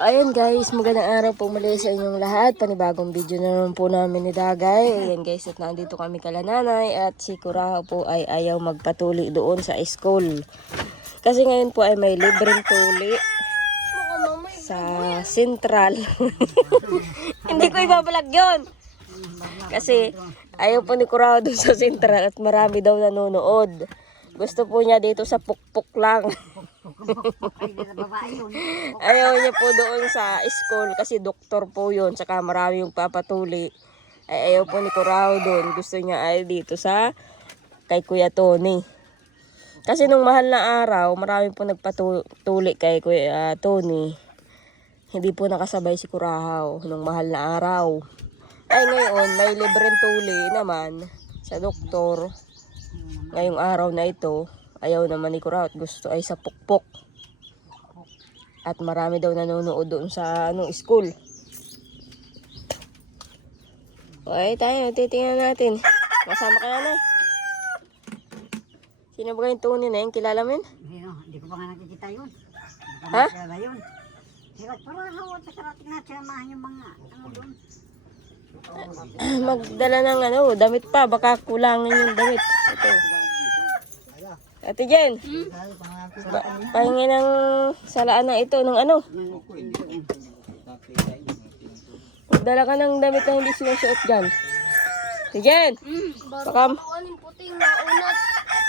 Ayan guys, magandang araw po muli sa inyong lahat. Panibagong video na naman po namin ni Dagay. Ayan guys, at nandito kami kala nanay at si Kuraho po ay ayaw magpatuli doon sa school. Kasi ngayon po ay may libreng tuli sa Central. Hindi ko ibabalag yun. Kasi ayaw po ni Kuraho doon sa Central at marami daw nanonood. Gusto po niya dito sa pukpuk lang. Ayaw niya po doon sa school kasi doktor po yun. Saka marami yung papatuli. Ay ayaw po ni Kuraho doon. Gusto niya ay dito sa kay Kuya Tony. Kasi nung mahal na araw, marami po nagpatuli kay Kuya Tony. Hindi po nakasabay si Kuraho nung mahal na araw. Ay ngayon, may libreng tuli naman sa doktor. Ngayong araw na ito, ayaw naman ni Kuraho at gusto ay sa pukpok. At marami daw nanonood doon sa school. Okay, tayo, titingnan natin. Kasama ka na. Sino ba yung Tony na yun? Kilala mo yun? Hindi ko pa nga nakikita yun. Ha? Kilala yun. Pero Kuraho, nakarating na sinamahan yung mga doon. Magdala ng damit pa. Baka kulangan yung damit. Ito. Ate Jen, pahingi ng salaan na ito ng Magdala ka ng damit na hindi sinusuot dyan. Ate Jen, baka...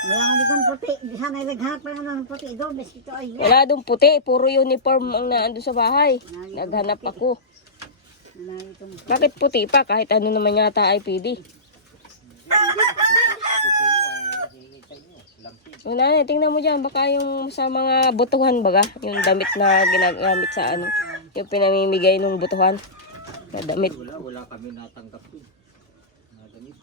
Wala nga dikong puti. Di sana naghanap pa naman ng puti. Doon, ito ay Wala doon puti. Puro uniform ang naandun sa bahay. Naghanap ako. Bakit puti pa? Kahit ano naman yata ay pwede. O nanay, tingnan mo dyan. Baka yung sa mga butuhan baga. Yung damit na ginagamit sa yung pinamimigay ng butuhan. Na damit. Wala kami natanggap yun. Na damit.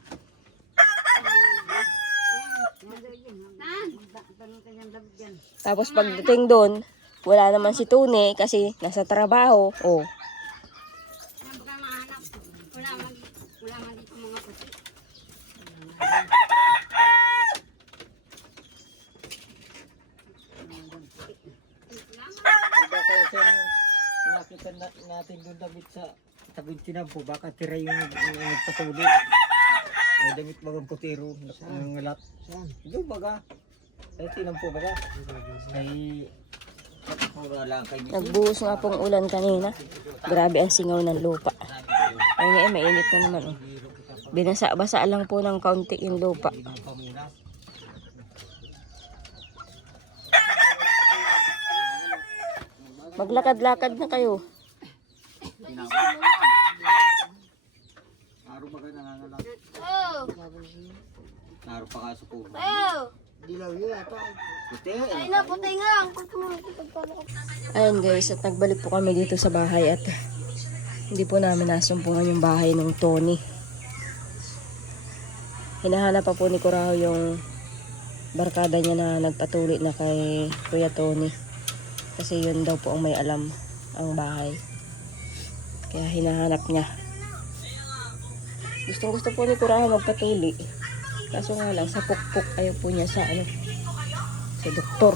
Tapos pagdating doon, wala naman si Tune kasi nasa trabaho. Oh. Wala man dito mga puti. Baka sa nakita natin doon damit sa tabing tinampo, baka tira yung nagpatuli. May damit bagang putiro, nangalat. Doon baga. Ay tinampo baga. Ay wala lang kayo. Nagbuhos nga pong ulan kanina. Grabe ang singaw ng lupa. Ay ngayon, mainit na naman. Oh. Binasa-basa lang po ng kaunti yung lupa. Maglakad-lakad na kayo. Naro baga nangangalat. Naro pa kaso po. Dilaw yun ito. Puti. Puti nga. Ayun guys, at nagbalik po kami dito sa bahay at hindi po namin nasumpungan yung bahay ng Tony. Hinahanap pa po ni Kuraho yung barkada niya na nagpatuli na kay Kuya Tony. Kasi yun daw po ang may alam ang bahay. Kaya hinahanap niya. Gustong gusto po ni Kuraho magpatuli. Kaso nga lang sa pukpuk ayaw po niya sa sa doktor.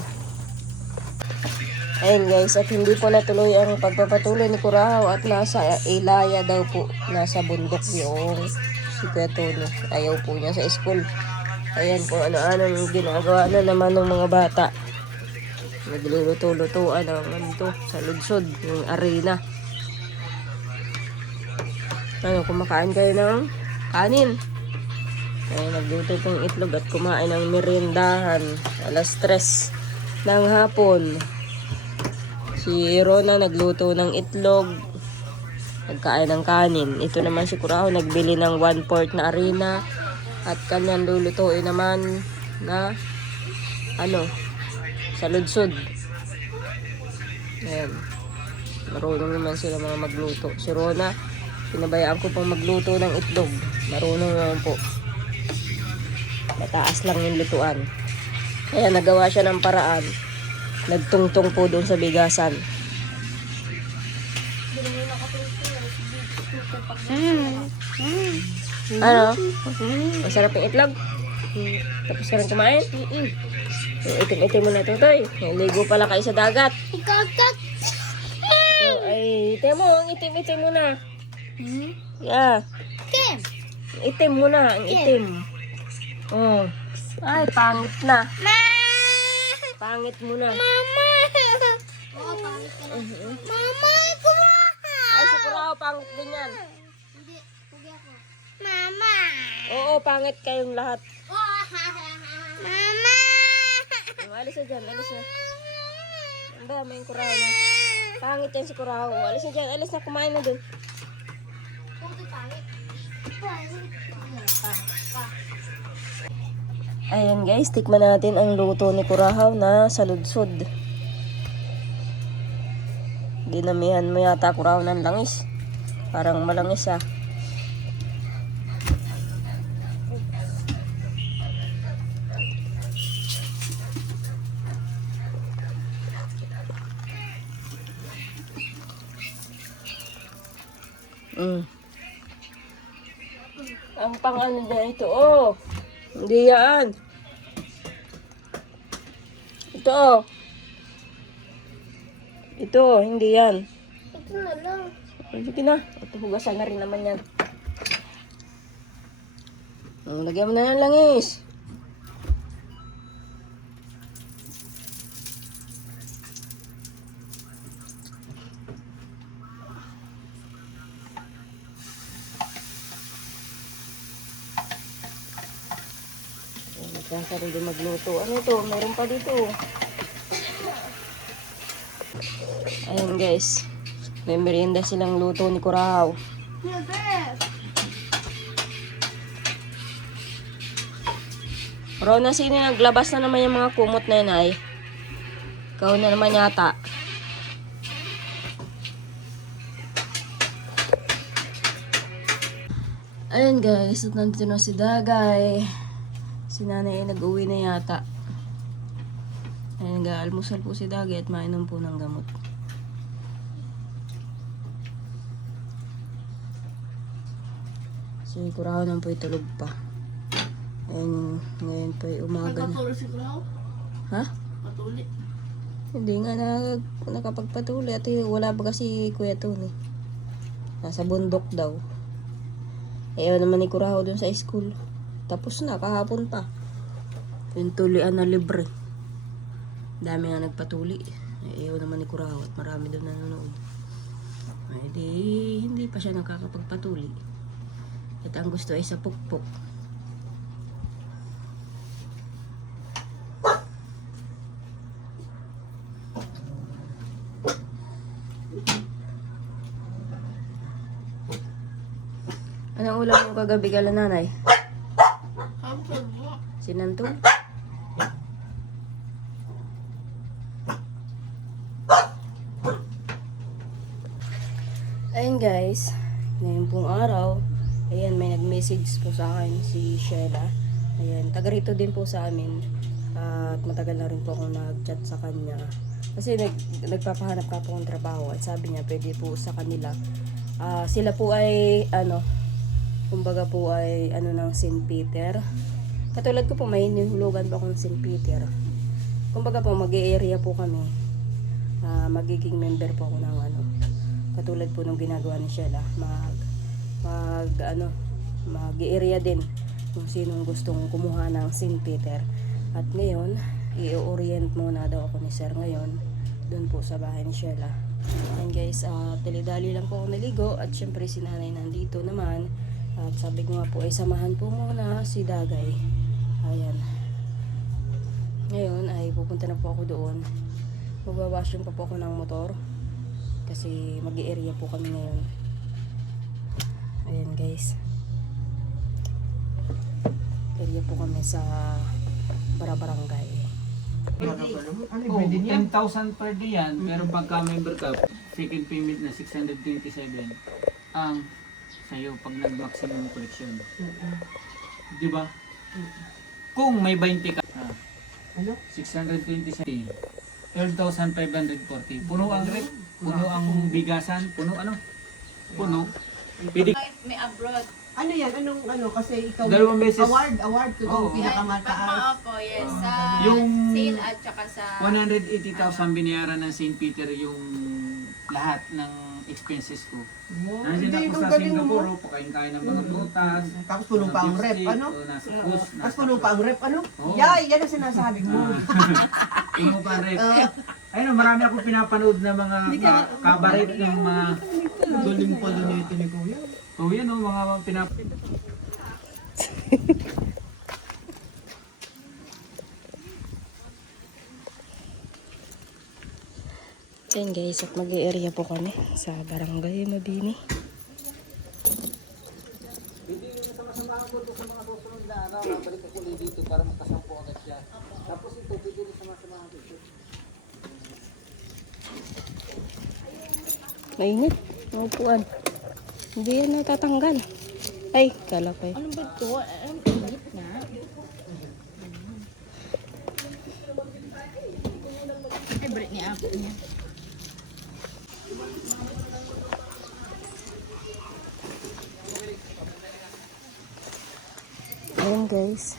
Ayun guys, at hindi po natuloy ang pagpapatuloy ni Kuraho at nasa Ilaya daw po, nasa bundok yung si Kuya Tony. Ayaw po niya sa school. Ayan kung ano-ano ginagawa na naman ng mga bata. Nagluluto-lutuan sa ludsod, yung arena. Kumakain kayo ng kanin. Ay, nagluto pong itlog at kumain ng merindahan. Alas 3 ng hapon. Si Rona nagluto ng itlog. Nagkain ng kanin. Ito naman si Kuraho nagbili ng 1/4 na arena. At kanyang lulutuin naman na sa ludsod. Ayan. Marunong naman sila mga magluto. Si Rona, pinabayaan ko pang magluto ng itlog. Marunong naman po. Mataas lang yung lutuan. Kaya nagawa siya ng paraan. Nagtungtong po doon sa bigasan. Masarap yung itlog? Tapos ka rin kumain? Itim-itim mo na ito, Toy. Ligo pala kayo sa dagat. So, ay Itim mo, ang itim-itim mo na. Yeah. Kim! Itim mo na, ang itim. Oh. Ay, pangit na. Pangit mo na. Mama! Oo, pangit ka na. Mama, kumaka! Ay, siguro pangit din yan. Hindi, pugi ako. Mama! Oo, pangit kayong lahat. Mama! Oh, alis na dyan, alis na. Anda, may kuraw na. Pangit yan si kuraw. Oh, alis na dyan, alis na, kumain na dun. Pugi pangit. Ayan guys, tikman natin ang luto ni Kurahaw na saludsod. Dinamihan mo yata Kurahaw ng langis. Parang malangis ah. Ang pang ano na ito, oh. Hindi yan. Ito, oh. Ito, hindi yan. Ito na lang. Sige na. Ito, hugasan na rin naman yan. Lagyan mo na ng langis. Kaya rin din magluto. Ano ito? Meron pa dito. Ayan guys. May merienda silang luto ni Kurahaw. Rona, sino naglabas na naman yung mga kumot na yun ay? Ikaw na naman yata. Ayan guys. At nandito na si Dagay. Si nanay ay nag-uwi na yata. Ay, nag-aalmusal po si Dagi at mainom po ng gamot. Si Kurahaw naman po itulog pa. Ayun, ngayon po ay umaga na. Nagpatuloy si Kurahaw? Ha? Patuloy. Hindi nga nakapagpatuloy. At wala pa kasi Kuya Tony. Nasa bundok daw. Ayaw naman ni Kurahaw dun sa school. Tapos na, kahapon pa. Yung tulian na libre. Dami nga nagpatuli. Ayaw naman ni Kurahaw at marami doon nanonood. Ay di, hindi pa siya nakakapagpatuli. At ang gusto ay sa pukpok. Anong ulam mo kagabi kala nanay? Sinantol? Ayun guys, ngayon pong araw, ayan may nag-message po sa akin si Sheila. Ayan, taga rito din po sa amin. At matagal na rin po ako nag-chat sa kanya. Kasi nagpapahanap ka po ng trabaho at sabi niya pwede po sa kanila. Sila po ay kumbaga po ay ng St. Peter. Katulad ko po, may hinihulugan po akong St. Peter. Kumbaga po, mag-i-area po kami. Magiging member po ako ng katulad po nung ginagawa ni Sheila. Mag-i-area din kung sinong gustong kumuha ng St. Peter. At ngayon, i-orient muna daw ako ni Sir ngayon doon po sa bahay ni Sheila. And guys, dali-dali lang po ako naligo at syempre si nanay nandito naman. At sabi ko nga po ay samahan po muna si Dagay. Ayan. Ngayon ay pupunta na po ako doon. Magwawashroom pa po ako ng motor. Kasi mag-i-area po kami ngayon. Ayan guys. Area po kami sa Barabarangay. Oh, 10,000 per day yan. Pero pagka member ka, second payment na 627 ang sa'yo pag nag-maximum collection. Di ba? Kung may 20 ka, 627, 12,540. Puno ang rep, puno ang bigasan, puno ano? Puno. Pwede. May abroad. Ano yan? Anong kasi ikaw Dalawang beses. award ko Oo. yung pinakamataas. Opo, yes. Sa Yung sale at saka sa... 180,000 binayaran ng St. Peter yung lahat ng expenses ko. Wow, Nandiyan hindi, ako ang sa galing mo. Singapore, pakain-kain ng mga prutas. Tapos puno pa ang rep, ano? Nasa cruise. Tapos puno pa ang rep, ano? Oo. Yay, yan ang sinasabi mo. Puno pa rep. Ayun, marami akong pinapanood na mga kabaret ng mga... Galing pala nito ni Kuya. Oh, yan o, mga pinapanood. Ayan guys, at mag-area po kami sa Barangay Mabini. Hindi yung sama-samahan ko ito sa mga susunod na balik ako ulit dito para makasampo agad siya. Tapos ito, pwede rin sama-samahan ko ito. Mainit. Maupuan. Hindi yan natatanggal. Ay, kala pa eh. Ano ba ito? Ang init na. Favorite niya ako niya. Ayan guys.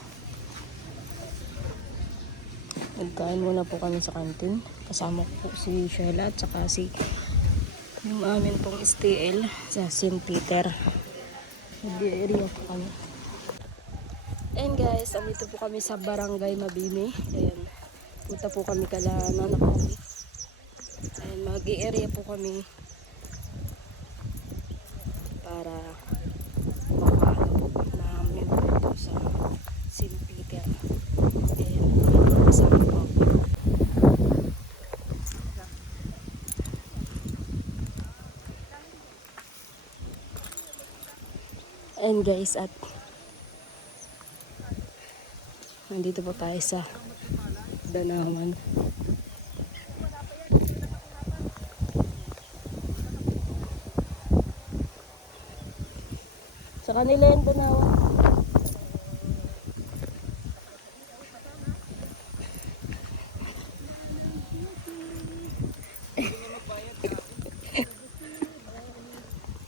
Nagkain muna po kami sa kantin. Kasama ko po si Sheila at saka si yung amin pong STL sa St. Peter. Nag-area po kami. Ayan guys, andito po kami sa Barangay Mabini. Ayan. Punta po kami kala nanak kami. Ayan, mag-area po kami para makaano po namin po sa St. Peter. Ayan, kasama po ako. Ayan guys, at nandito po tayo sa Danawan. Sa kanila yung Danawan.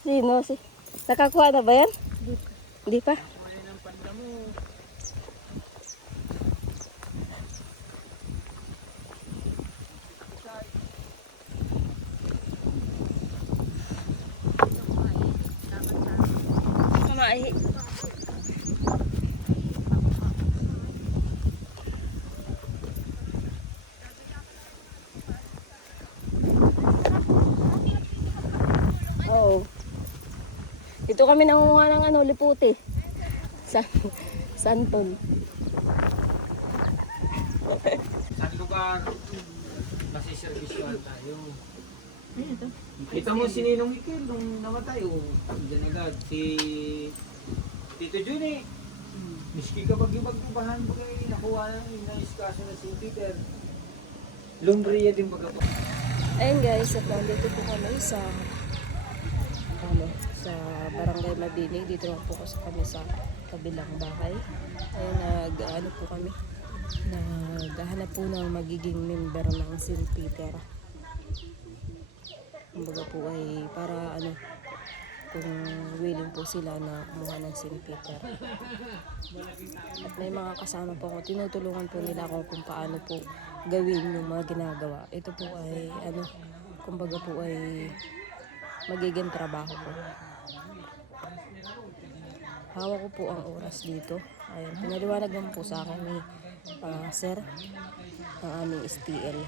Sino si? Nakakuha na ba yan? Hindi pa. Kamaihi. Oo. Dito kami nangunguha ng ano, liputi. Sa Santon. Sa lugar, masiservisyohan tayo. Kita mo si Ninong Ikil nung namatay, dyan agad. Si Tito Juni. Miski kapag yung magtubahan mo kayo, nakuha na yung naiskaso na si Peter. Lumbria din baga po. Ayun guys, at nandito po kami sa sa Barangay Mabini. Dito lang po kami sa kabilang bahay. Ayun, nag-ano po kami. Naghahanap po ng magiging member ng St. Peter. Kumbaga po ay para ano, kung willing po sila na kumuha ng St. Peter. At may mga kasama po ako. Tinutulungan po nila ako kung paano po gawin yung mga ginagawa. Ito po ay ano, kumbaga po ay magiging trabaho po. Hawak ko po ang oras dito. Ayun, pinaliwanag naman po sa akin ni sir ng aming STL.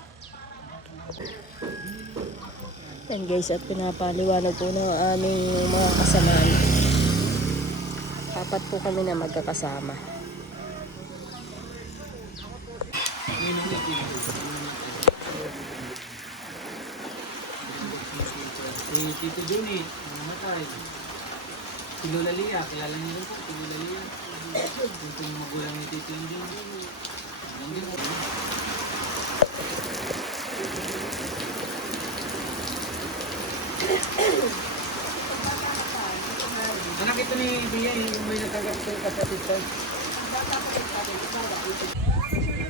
Yan guys, at pinapaliwanag po ng aming mga kasamaan. Apat po kami na magkakasama. Si Tito Juni, namatay. Si Lola Lia, kilala niyo rin po, si Lola Lia. Ito yung magulang ni Tito Juni. Alam din po. Anak ito ni Bia, yung may nagkakapito yung kapatid ko.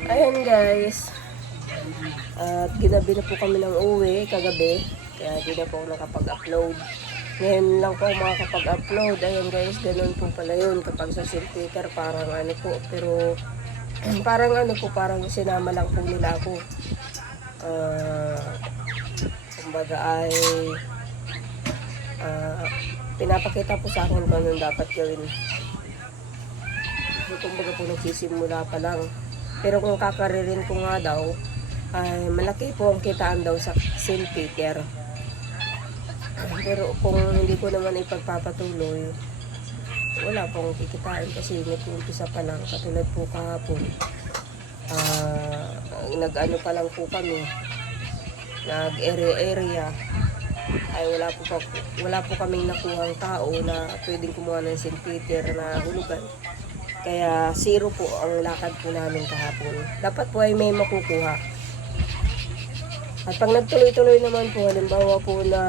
Ayun guys. At ginabi na po kami ng uwi kagabi. Kaya di na po ako nakapag-upload. Ngayon lang po ako makakapag-upload. Ayun guys, ganun po pala yun. Kapag sa St. Peter, parang ano po. Pero parang ano po, parang sinama lang po nila ako. Kumbaga ay pinapakita po sa akin kung anong dapat gawin. Kumbaga po nagsisimula pa lang. Pero kung kakaririn ko nga daw, ay malaki po ang kitaan daw sa St. Peter. Pero kung hindi ko naman ipagpapatuloy, wala pong kikitain kasi nag-uumpisa pa lang. Katulad po kahapon, nag-ano pa lang po kami, nag-area ay wala po kaming nakuhang tao na pwedeng kumuha ng St. Peter na hulugan. Kaya 0 po ang lakad po namin kahapon. Dapat po ay may makukuha. At pag nagtuloy-tuloy naman po, halimbawa po na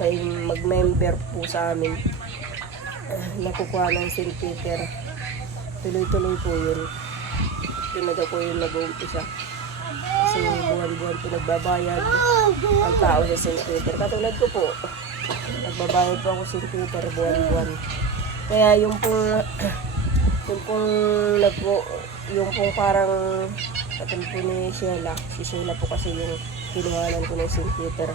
may mag-member po sa amin, nakukuha ng St. Peter, tuloy-tuloy po yun. Yun na daw po yung nag-uumpisa. Kasi buwan-buwan po nagbabayad ang tao sa St. Peter. Katulad ko po, nagbabayad po ako sa St. Peter buwan-buwan. Kaya yung pong parang katulad po ni Sheila. Si Sheila po kasi yung kinuhanan ko ng St. Peter.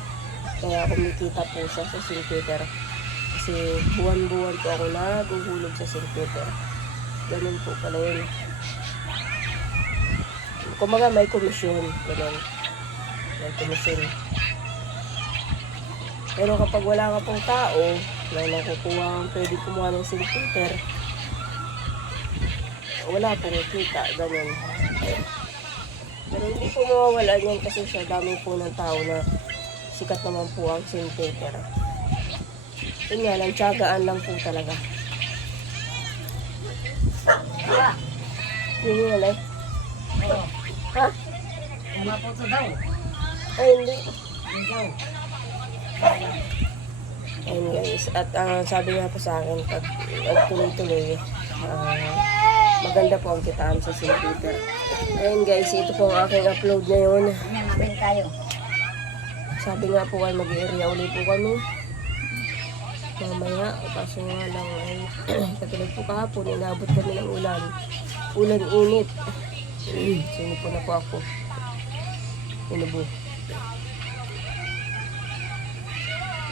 Kaya kumikita po siya sa St. Peter. Kasi buwan-buwan po ako naguhulog sa St. Peter. Ganun po pala yun. Kumbaga may komisyon. Ganun. May komisyon. Pero kapag wala ka pong tao na nakukuha, pwede kumuha ng St. Peter, wala pong kita. Ganun. Pero hindi po mawawala yan kasi siya dami po ng tao na sikat naman po ang St. Peter. Yun nga lang, tiyagaan lang po talaga. Yun nga lang. Ha? Mapunta daw. Ay, hindi. Ikaw. Ayun guys, at sabi nga po sa akin, pag tuloy-tuloy, maganda po ang kitaan sa St. Peter. Ayun guys, ito po ang aking upload ngayon. Mabili tayo. Sabi nga po ay mag-area ulit po kami. Mamaya, kaso nga lang ay katulad po kahapon, inabot kami ng ulan. Ulan init. Sinupo na po ako. Inubo.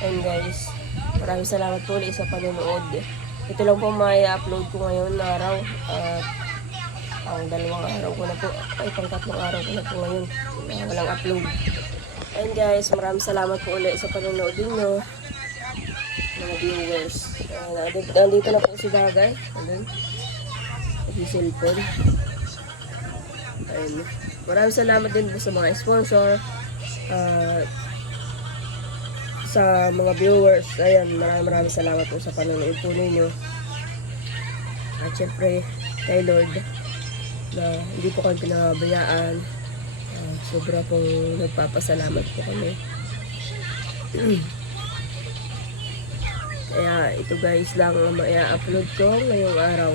And guys, maraming salamat po ulit sa panonood. Ito lang po may upload ko ngayon na araw. At ang 2 araw ko na po. Ay, 3 araw ko na po ngayon. Walang upload. And guys, maraming salamat po ulit sa panonood ninyo. Mga viewers. Nandito na po si Dagay. Andun. Si cellphone. Ayun. Maraming salamat din po sa mga sponsor. Sa mga viewers. Ayan, maraming salamat po sa panonood po ninyo. At syempre, kay Lord na hindi po kami pinabayaan. Sobra pong nagpapasalamat po kami. Kaya ito guys lang ang mai-upload ko ngayong araw.